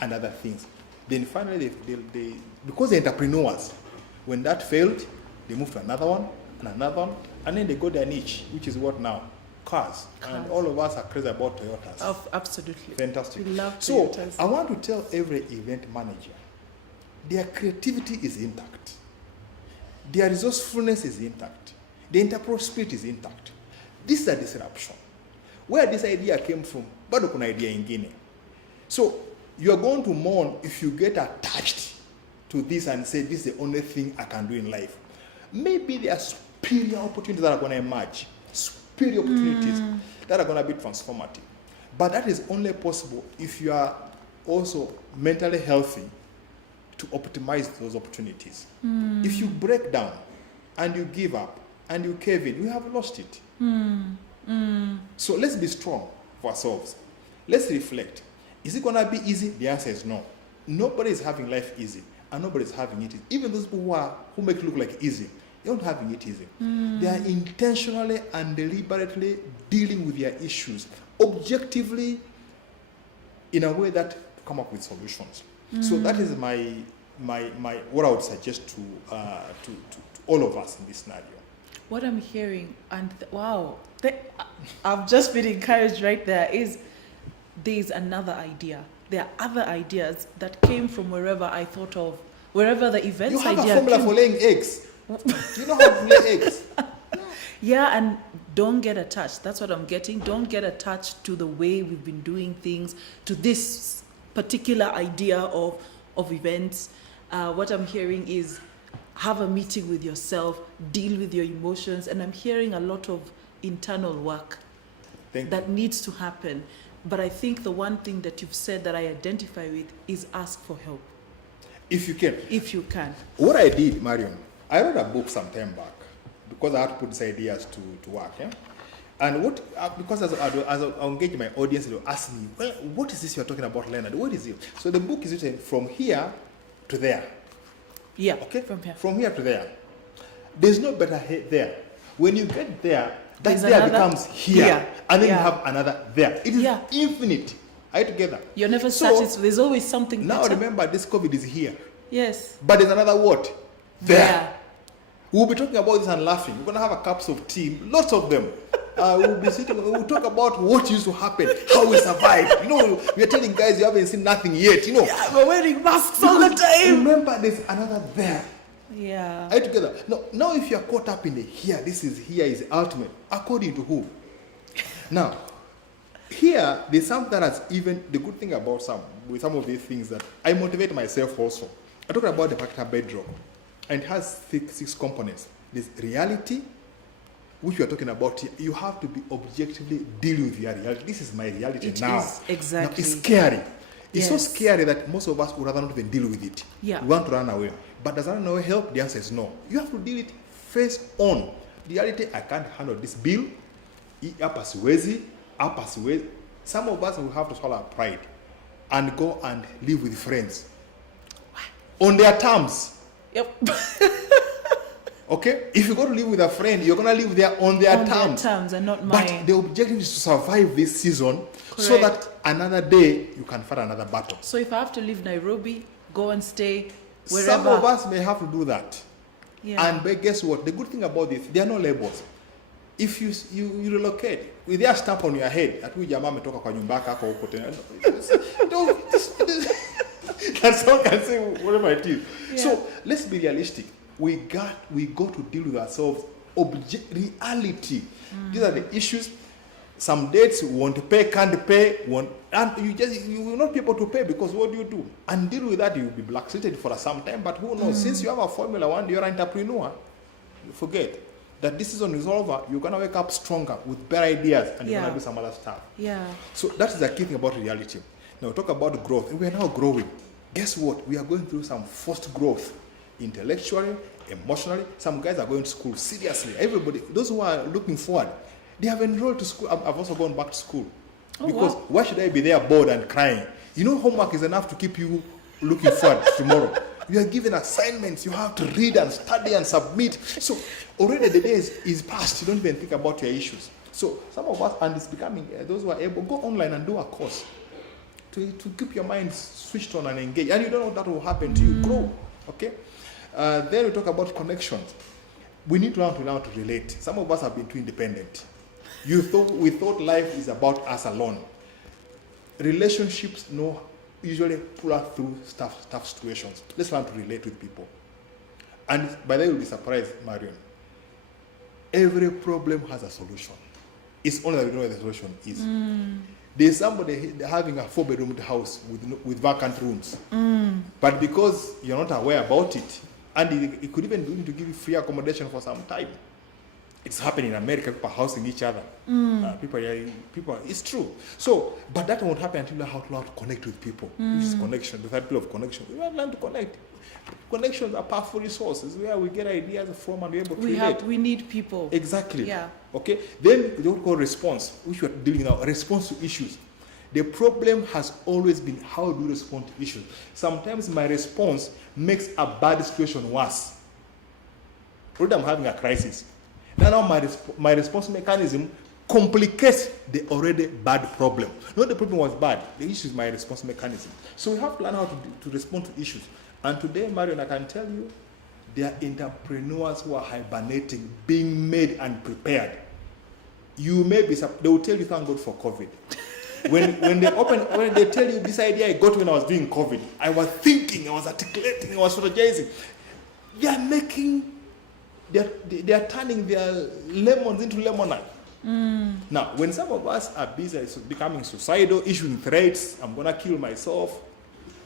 and other things. Then finally, they because they're entrepreneurs, when that failed, they moved to another one and another one, and then they got their niche, which is what now? Cars. And all of us are crazy about Toyotas. Absolutely. Fantastic. We love so Toyotas. I want to tell every event manager, their creativity is intact. Their resourcefulness is intact. The entrepreneurial spirit is intact. This is a disruption. Where this idea came from, bado kuna idea ingine. So you are going to mourn if you get attached to this and say, this is the only thing I can do in life. Maybe there are superior opportunities that are going to emerge. Superior opportunities that are going to be transformative. But that is only possible if you are also mentally healthy to optimize those opportunities. If you break down and you give up and you cave in, you have lost it. So let's be strong for ourselves. Let's reflect. Is it going to be easy? The answer is no. Nobody is having life easy, and nobody is having it easy. Even those people who make it look like easy, they're not having it easy. They are intentionally and deliberately dealing with their issues objectively in a way that come up with solutions. So that is my what I would suggest to all of us in this scenario. What I'm hearing, and wow, I've just been encouraged right there, is there's another idea. There are other ideas that came from wherever I thought of, wherever the events idea. You have a formula for laying eggs. You know how to lay eggs. Yeah, and don't get attached. That's what I'm getting. Don't get attached to the way we've been doing things, to this particular idea of events. What I'm hearing is have a meeting with yourself, deal with your emotions, and I'm hearing a lot of internal work that needs to happen. But I think the one thing that you've said that I identify with is ask for help. If you can. If you can. What I did, Marion, I wrote a book some time back because I had to put these ideas to work. Yeah? And because as I engage my audience, they'll ask me, well, what is this you're talking about, Leonard? What is it? So the book is written from here to there. Yeah, okay? From here to there. There's no better there. When you get there, that there becomes here. And then you have another there. It is infinite. Are you together? You're never satisfied. There's always something now better. Remember, this COVID is here. Yes. But there's another what? There. We'll be talking about this and laughing. We're going to have a cups of tea, lots of them. We'll be sitting, we'll talk about what used to happen, how we survived. You know, we're telling guys you haven't seen nothing yet, you know. Yeah, we're wearing masks all the time. Remember, there's another there. Yeah. Are you together? Now if you're caught up in the here is ultimate, according to who? Now, here, there's something that has even, the good thing about some of these things that I motivate myself also. I talked about the factor bedrock, and it has six components. There's reality, which we are talking about here. You have to be objectively dealing with your reality. This is my reality now. Exactly. Now, it's scary. It's so scary that most of us would rather not even deal with it. Yeah. We want to run away. But does running away help? The answer is no. You have to deal it face on. The reality, I can't handle this bill. Some of us will have to swallow our pride and go and live with friends on their terms. Yep. Okay? If you go to live with a friend, you're going to live there on their terms. On their terms and not mine. But the objective is to survive this season so that another day you can fight another battle. So if I have to leave Nairobi, go and stay wherever. Some of us may have to do that. Yeah. And but guess what? The good thing about this, there are no labels. If you relocate, with their stamp on your head, at which your mom talk kwa nyumba yako huko tena. That's all I can say whatever it is. Yeah. So let's be realistic. We got to deal with ourselves. Reality. These are the issues. Some dates won't pay, can't pay, and you will not be able to pay because what do you do? And deal with that, you'll be blacklisted for some time. But who knows? Since you have a Formula One, you're an entrepreneur. You forget that this season is over. You're gonna wake up stronger with better ideas, and you're gonna do some other stuff. Yeah. So that is the key thing about reality. Now talk about growth. We are now growing. Guess what? We are going through some forced growth, intellectually, emotionally. Some guys are going to school seriously. Everybody, those who are looking forward, they have enrolled to school. I've also gone back to school. Because why should I be there bored and crying? You know, homework is enough to keep you looking forward to tomorrow. You are given assignments. You have to read and study and submit. So already the day is past. You don't even think about your issues. So some of us, and it's becoming, those who are able, go online and do a course to keep your mind switched on and engaged. And you don't know what will happen to you. Grow. Okay? Then we talk about connections. We need to learn to relate. Some of us have been too independent. We thought life is about us alone. Relationships usually pull us through tough situations. Let's learn to relate with people. And by the way, you'll be surprised, Marion. Every problem has a solution. It's only that we know where the solution is. There's somebody having a 4-bedroom house with vacant rooms. But because you're not aware about it, and it could even be to give you free accommodation for some time. It's happening in America. People are housing each other. It's true. So, but that won't happen until you learn how to connect with people. Which is connection, the third pillar of connection. We have to learn to connect. Connections are powerful resources where we get ideas from and we're able to relate. We need people. Exactly. Yeah. Okay. Then we don't call response, which we're dealing now. Response to issues. The problem has always been how do you respond to issues. Sometimes my response makes a bad situation worse. Already I'm having a crisis. Now my response mechanism complicates the already bad problem. Not the problem was bad. The issue is my response mechanism. So we have to learn how to respond to issues. And today, Marion, I can tell you, there are entrepreneurs who are hibernating, being made and prepared. You may be, they will tell you thank God for COVID. When they tell you this idea I got when I was doing COVID, I was thinking, I was articulating, I was strategizing. They are turning their lemons into lemonade. Now, when some of us are busy becoming suicidal, issuing threats, I'm going to kill myself,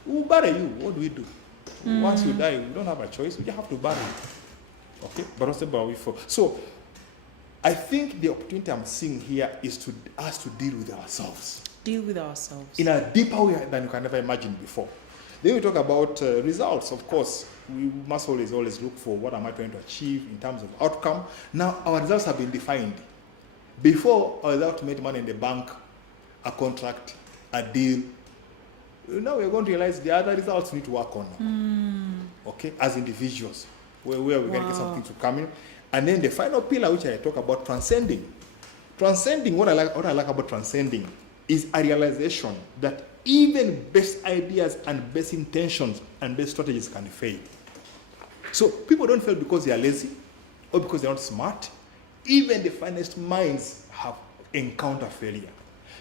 who will bury you? What do we do? Once you die, we don't have a choice. We just have to bury it. Okay? But what's about we for? So, I think the opportunity I'm seeing here is to us to deal with ourselves. Deal with ourselves. In a deeper way than you can ever imagine before. Then we talk about results. Of course, we must always look for what am I trying to achieve in terms of outcome. Now, our results have been defined. Before, our results made money in the bank, a contract, a deal. Now we're going to realize the other results we need to work on. Okay, as individuals, where we're going to get something to come in. And then the final pillar, which I talk about, transcending. Transcending, what I like about transcending is a realization that even best ideas and best intentions and best strategies can fail. So people don't fail because they are lazy or because they're not smart. Even the finest minds have encountered failure.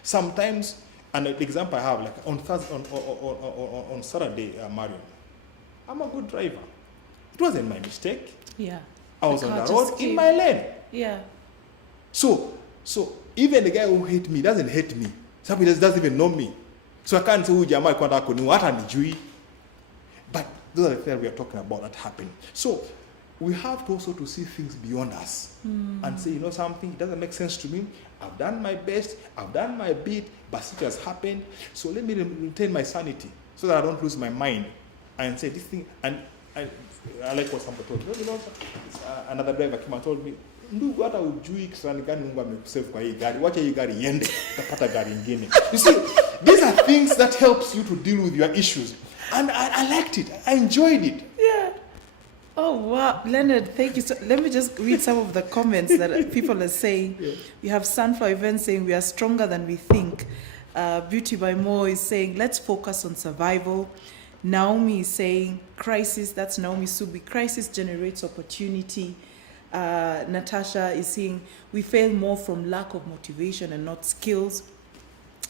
Sometimes, and the example I have, like on Saturday, Marion, I'm a good driver. It wasn't my mistake. Yeah. I was on the road in my lane. Yeah. So even the guy who hate me doesn't hate me. Somebody doesn't even know me. So I can't say who Jamal Kwanda knew what I'm doing. But those are the things we are talking about that happen. So we have to also to see things beyond us and say, you know something, it doesn't make sense to me. I've done my best, I've done my bit, but it has happened. So let me retain my sanity so that I don't lose my mind and say this thing. And I like what somebody told me. You know, another driver came and told me, ndugu hata ujui kisani gani Mungu amekusave kwa hii gari. Wacha hii gari iende, utapata gari ingine. You see, these are things that helps you to deal with your issues. And I liked it. I enjoyed it. Yeah. Oh, wow. Leonard, thank you. So, let me just read some of the comments that people are saying. Yeah. We have Sunflower Events saying, we are stronger than we think. Beauty by Mo is saying, let's focus on survival. Naomi is saying, crisis, that's Naomi Subi, crisis generates opportunity. Natasha is saying, we fail more from lack of motivation and not skills.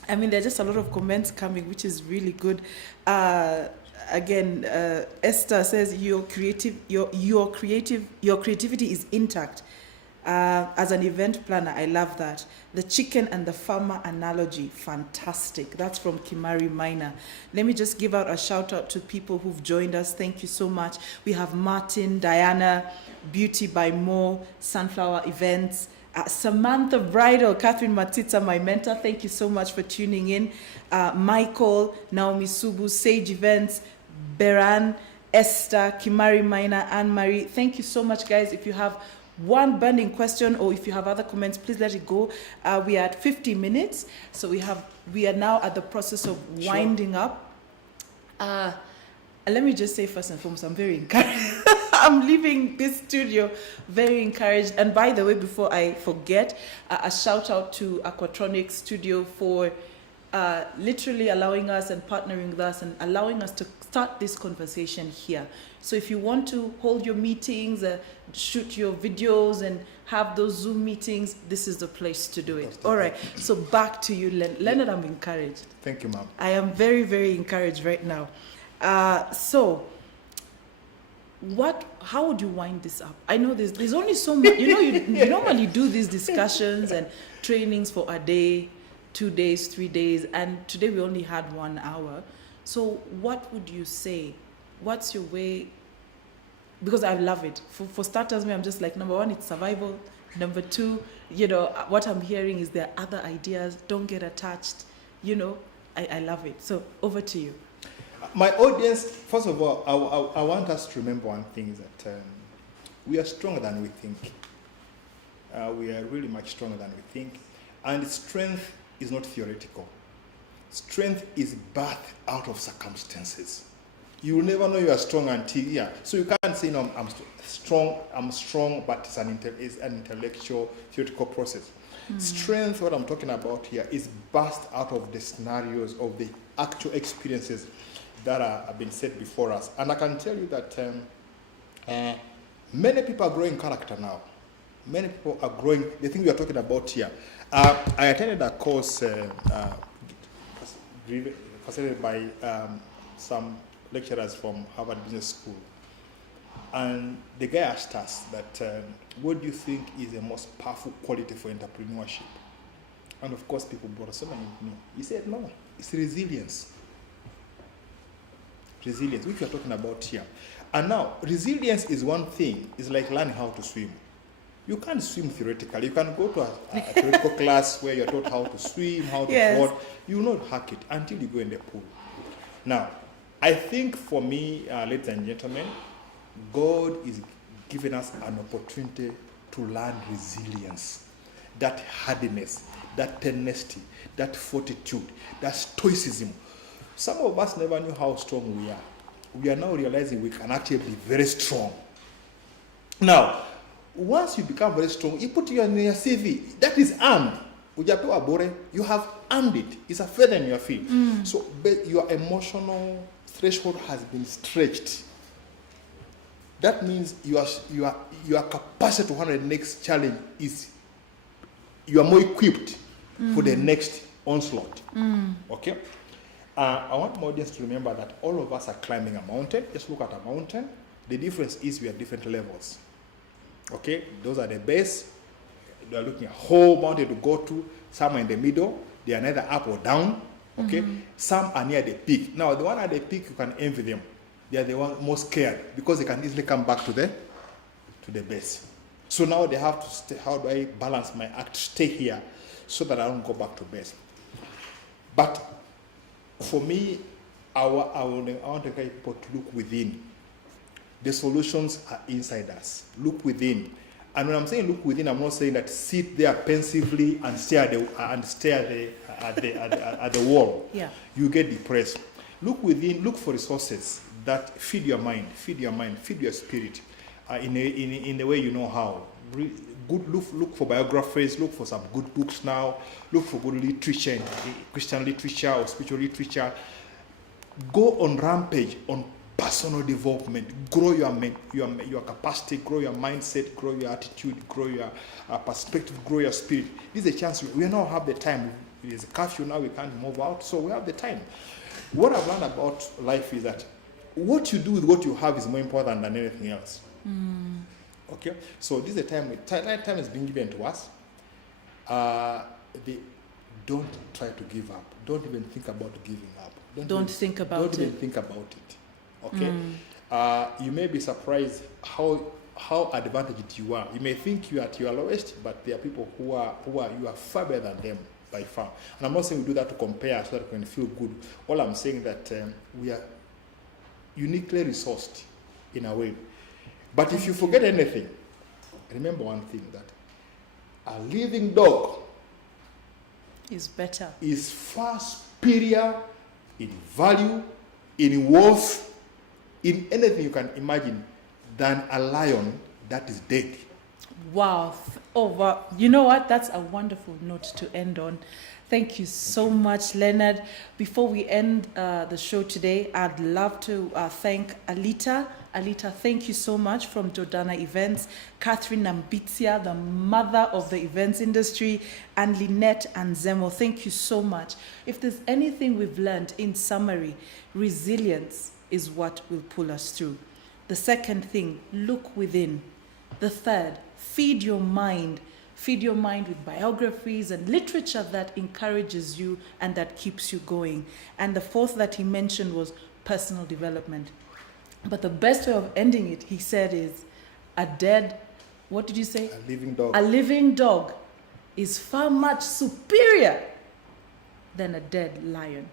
I mean, there are just a lot of comments coming, which is really good. Again, Esther says your creativity is intact. As an event planner, I love that. The chicken and the farmer analogy, fantastic. That's from Kimari Minor. Let me just give out a shout out to people who've joined us. Thank you so much. We have Martin, Diana, Beauty by Mo, Sunflower Events, Samantha Bridal, Catherine Matita, my mentor. Thank you so much for tuning in. Michael, Naomi Subu, Sage Events, Beran, Esther, Kimari Minor, Anne-Marie. Thank you so much, guys. If you have one burning question or if you have other comments, please let it go. We are at 50 minutes, so we are now at the process of winding up. Let me just say first and foremost, I'm very encouraged. I'm leaving this studio very encouraged. And by the way, before I forget, a shout out to Aquatronics Studio for literally allowing us and partnering with us and allowing us to start this conversation here. So if you want to hold your meetings, shoot your videos and have those Zoom meetings, this is the place to do it. All right, so back to you, Leonard. I'm encouraged. Thank you, ma'am. I am very, very encouraged right now. So how would you wind this up? I know there's only so much, you normally do these discussions and trainings for a day, 2 days, 3 days, and today we only had 1 hour. So what would you say? What's your way? Because I love it. For starters, I'm just like, number one, it's survival. Number two, you know, what I'm hearing is there are other ideas. Don't get attached. You know, I love it. So over to you. My audience, first of all, I want us to remember one thing is that we are stronger than we think. We are really much stronger than we think. And strength is not theoretical. Strength is birthed out of circumstances. You will never know you are strong until, yeah. So you can't say, no, I'm strong, but it's an intellectual, theoretical process. Strength, what I'm talking about here, is birthed out of the scenarios, of the actual experiences that have been set before us. And I can tell you that many people are growing character now. Many people are growing, the thing we are talking about here. I attended a course facilitated by some lecturers from Harvard Business School. And the guy asked us that, what do you think is the most powerful quality for entrepreneurship? And of course, people brought so many with me. He said, no, it's resilience. Resilience, which we are talking about here. And now, resilience is one thing. It's like learning how to swim. You can't swim theoretically. You can go to a theoretical class where you're taught how to swim, how to float. You will not hack it until you go in the pool. Now, I think for me, ladies and gentlemen, God is giving us an opportunity to learn resilience, that hardiness, that tenacity, that fortitude, that stoicism. Some of us never knew how strong we are. We are now realizing we can actually be very strong. Now, once you become very strong, you put it in your CV. That is earned. You have earned it. It's a feather in your feet. So your emotional threshold has been stretched. That means your capacity to handle the next challenge is, you are more equipped for the next onslaught. Okay? I want my audience to remember that all of us are climbing a mountain. Just look at a mountain. The difference is we are different levels. Okay? Those are the base. They are looking at a whole mountain to go to. Some are in the middle. They are neither up or down. Okay? Some are near the peak. Now, the one at the peak, you can envy them. They are the ones most scared because they can easily come back to the base. So now they have to stay. How do I balance my act? Stay here so that I don't go back to base. But for me, I want to encourage people to look within. The solutions are inside us. Look within. And when I'm saying look within, I'm not saying that sit there pensively and stare at the wall. Yeah. You get depressed. Look within. Look for resources that feed your mind, feed your spirit, in the way you know how. Look for biographies. Look for some good books now. Look for good literature, Christian literature or spiritual literature. Go on rampage on personal development. Grow your capacity. Grow your mindset. Grow your attitude. Grow your perspective. Grow your spirit. This is a chance. We now have the time. There's a curfew now. We can't move out, so we have the time. What I've learned about life is that what you do with what you have is more important than anything else. Okay? So this is a time, time is being given to us. Don't try to give up. Don't even think about giving up. Don't think about it. Okay? You may be surprised how advantaged you are. You may think you are at your lowest, but there are people who are you are far better than them by far. And I'm not saying we do that to compare so that we can feel good. All I'm saying that we are uniquely resourced in a way. But if you forget anything, remember one thing, that a living dog is far superior in value, in worth, in anything you can imagine than a lion that is dead. Wow. Oh, wow. You know what? That's a wonderful note to end on. Thank you so much, Leonard. Before we end the show today, I'd love to thank Alita. Alita, thank you so much, from Jordana Events, Catherine Nambitsia, the mother of the events industry, and Lynette and Zemo. Thank you so much. If there's anything we've learned, in summary, resilience is what will pull us through. The second thing, look within. The third, feed your mind. Feed your mind with biographies and literature that encourages you and that keeps you going. And the fourth that he mentioned was personal development. But the best way of ending it, he said, is a dead what did you say? A living dog. A living dog is far much superior than a dead lion.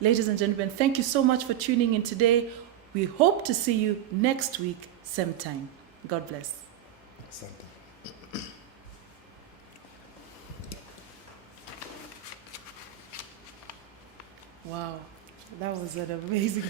Ladies and gentlemen, thank you so much for tuning in today. We hope to see you next week, same time. God bless. Something. Wow, that was an amazing